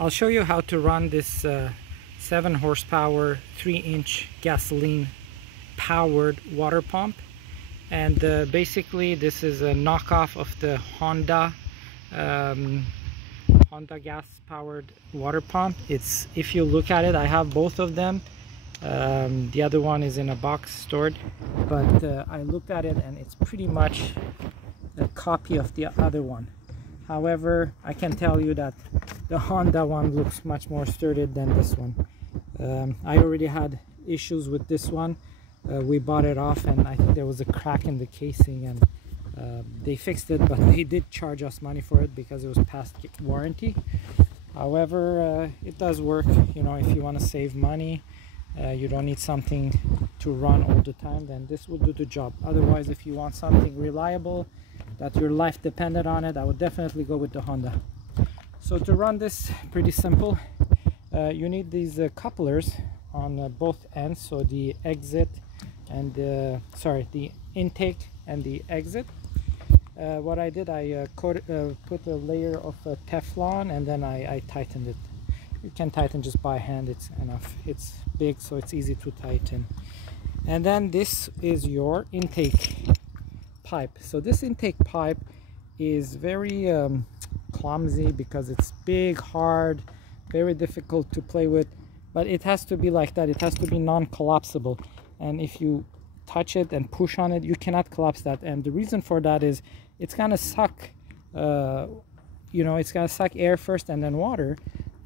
I'll show you how to run this 7 horsepower 3-inch gasoline powered water pump. And basically this is a knockoff of the Honda gas powered water pump. It's, if you look at it, I have both of them. The other one is in a box stored, but I looked at it and it's pretty much a copy of the other one. However, I can tell you that the Honda one looks much more sturdy than this one. I already had issues with this one. We bought it off and I think there was a crack in the casing, and they fixed it, but they did charge us money for it because it was past warranty. However, it does work. You know, if you want to save money, you don't need something to run all the time, then this will do the job. Otherwise, if you want something reliable that your life depended on it, I would definitely go with the Honda. So to run this, pretty simple. You need these couplers on both ends, so the exit and the intake and the exit. What I did, I put a layer of Teflon, and then I tightened it. You can tighten just by hand, it's enough. It's big, so it's easy to tighten. And then this is your intake pipe. So this intake pipe is very clumsy because it's big, hard, very difficult to play with, but it has to be like that. It has to be non-collapsible, and if you touch it and push on it, you cannot collapse that. And the reason for that is it's gonna suck you know, it's gonna suck air first and then water,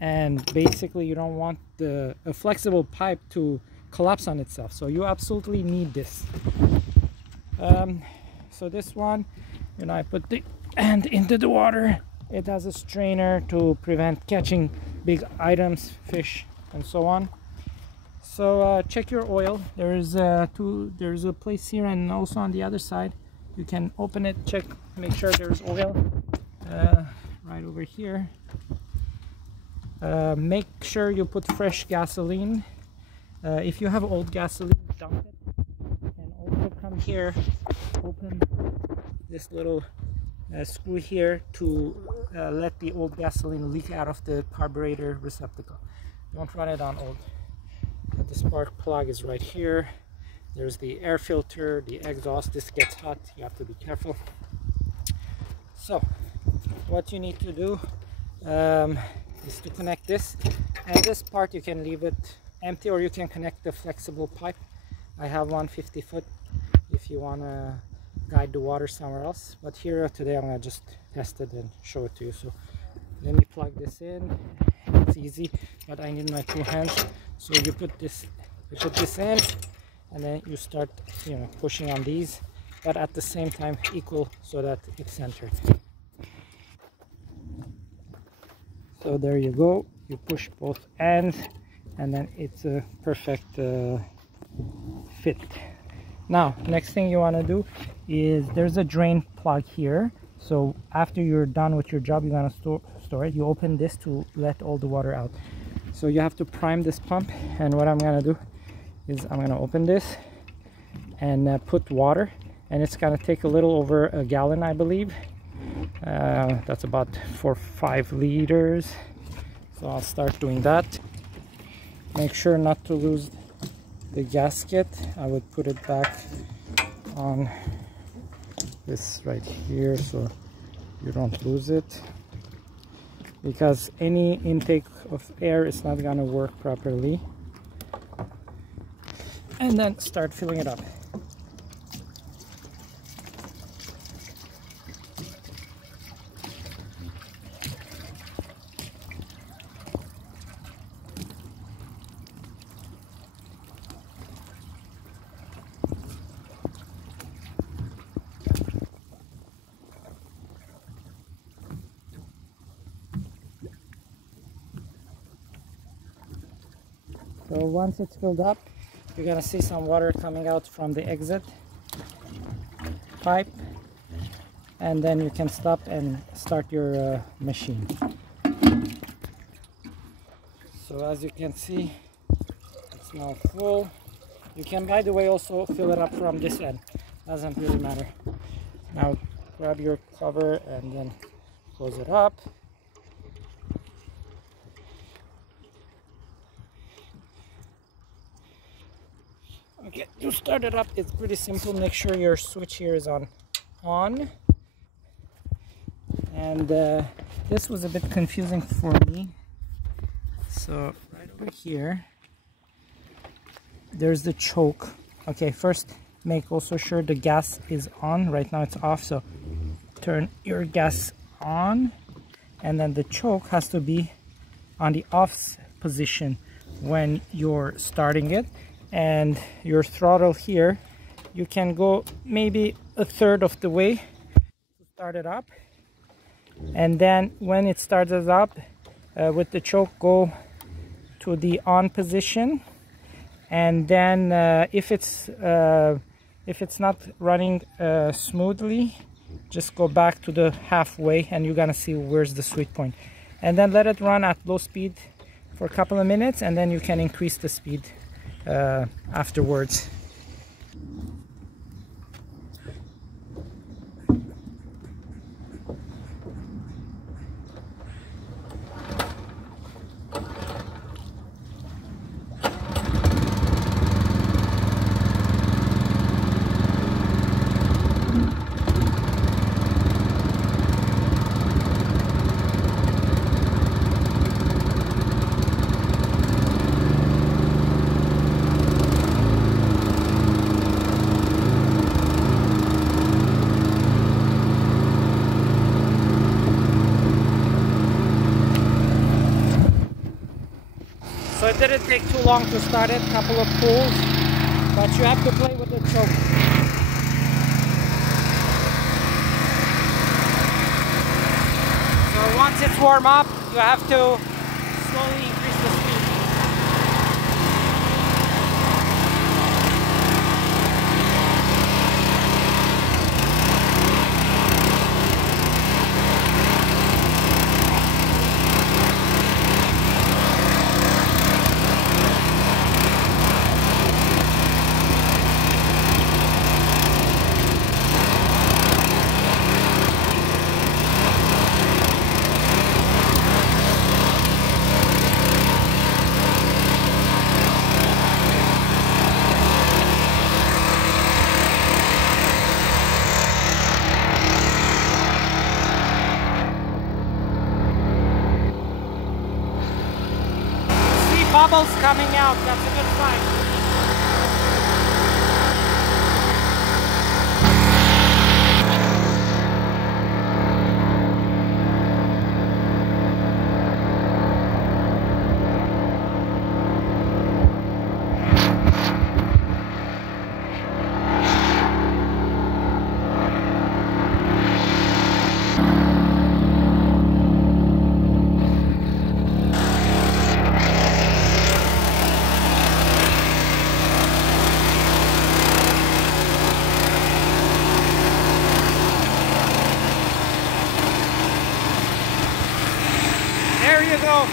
and basically you don't want a flexible pipe to collapse on itself, so you absolutely need this. So this one, you know, I put the end into the water. It has a strainer to prevent catching big items, fish and so on. So check your oil. There's a place here and also on the other side. You can open it, check, make sure there's oil right over here. Make sure you put fresh gasoline. If you have old gasoline, dump it. And also come here, open this little screw here to let the old gasoline leak out of the carburetor receptacle. Don't run it on old. The spark plug is right here. There's the air filter, the exhaust. This gets hot, you have to be careful. So what you need to do is to connect this, and this part you can leave it empty, or you can connect the flexible pipe. I have one 50-foot if you want to guide the water somewhere else, but here today I'm gonna just test it and show it to you. So let me plug this in. It's easy, but I need my 2 hands. So you put this in, and then you start, you know, pushing on these, but at the same time equal, so that it's centered. So there you go, you push both ends, and then it's a perfect fit. Now, next thing you want to do is, there's a drain plug here. So after you're done with your job, you're going to store it. You open this to let all the water out. So you have to prime this pump, and what I'm going to do is I'm going to open this and put water, and it's going to take a little over a gallon, I believe. That's about 4 or 5 liters. So I'll start doing that. Make sure not to lose the gasket. I would put it back on this right here so you don't lose it, because any intake of air is not going to work properly. And then start filling it up. So once it's filled up, you're gonna see some water coming out from the exit pipe, and then you can stop and start your machine. So as you can see, it's now full. You can, by the way, also fill it up from this end. Doesn't really matter. Now grab your cover and then close it up. to start it up, it's pretty simple. Make sure your switch here is on. And this was a bit confusing for me. So right over here, there's the choke. Okay, first make also sure the gas is on. Right now it's off, so turn your gas on, and then the choke has to be on the off position when you're starting it. And your throttle here, you can go maybe a third of the way to start it up, and then when it starts up with the choke, go to the on position, and then if it's not running smoothly, just go back to the halfway and you're gonna see where's the sweet point, and then let it run at low speed for a couple of minutes, and then you can increase the speed afterwards. So it didn't take too long to start it, couple of pulls, but you have to play with the choke. So once it's warm up, you have to slowly increase the speed. Bubbles coming out, that's a good sign. There you go.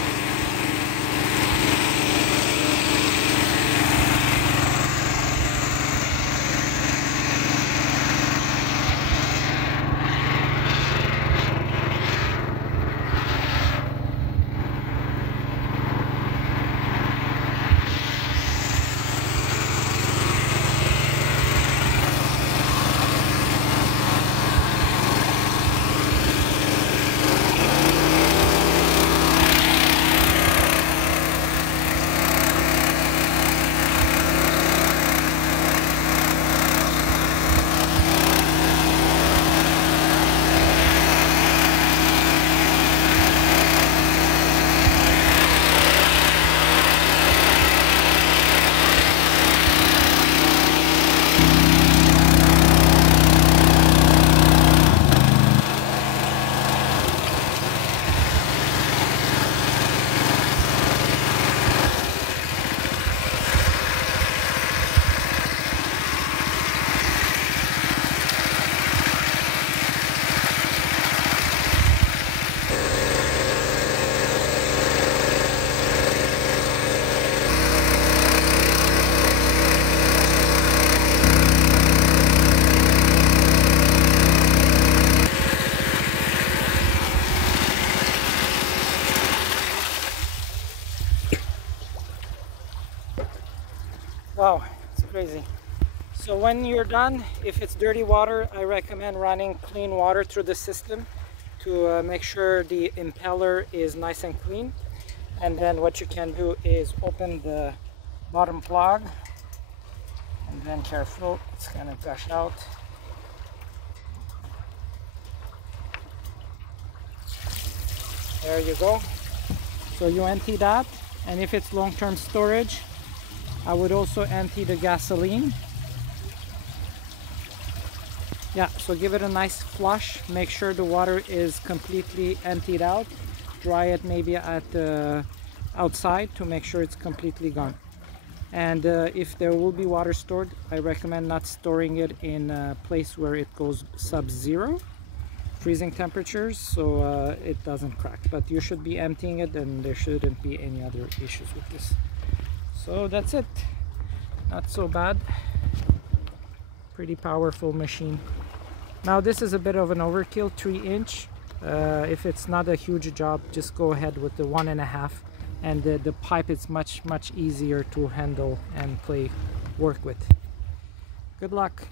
Wow, it's crazy. So when you're done, if it's dirty water, I recommend running clean water through the system to make sure the impeller is nice and clean. And then what you can do is open the bottom plug, and then careful, it's gonna gush out. There you go. So you empty that, and if it's long-term storage, I would also empty the gasoline. Yeah, so give it a nice flush. Make sure the water is completely emptied out. Dry it maybe at outside to make sure it's completely gone. And if there will be water stored, I recommend not storing it in a place where it goes sub-zero, freezing temperatures, so it doesn't crack. But you should be emptying it, and there shouldn't be any other issues with this. So that's it. Not so bad. Pretty powerful machine. Now this is a bit of an overkill, 3-inch. If it's not a huge job, just go ahead with the 1.5, and the pipe is much easier to handle and work with. Good luck.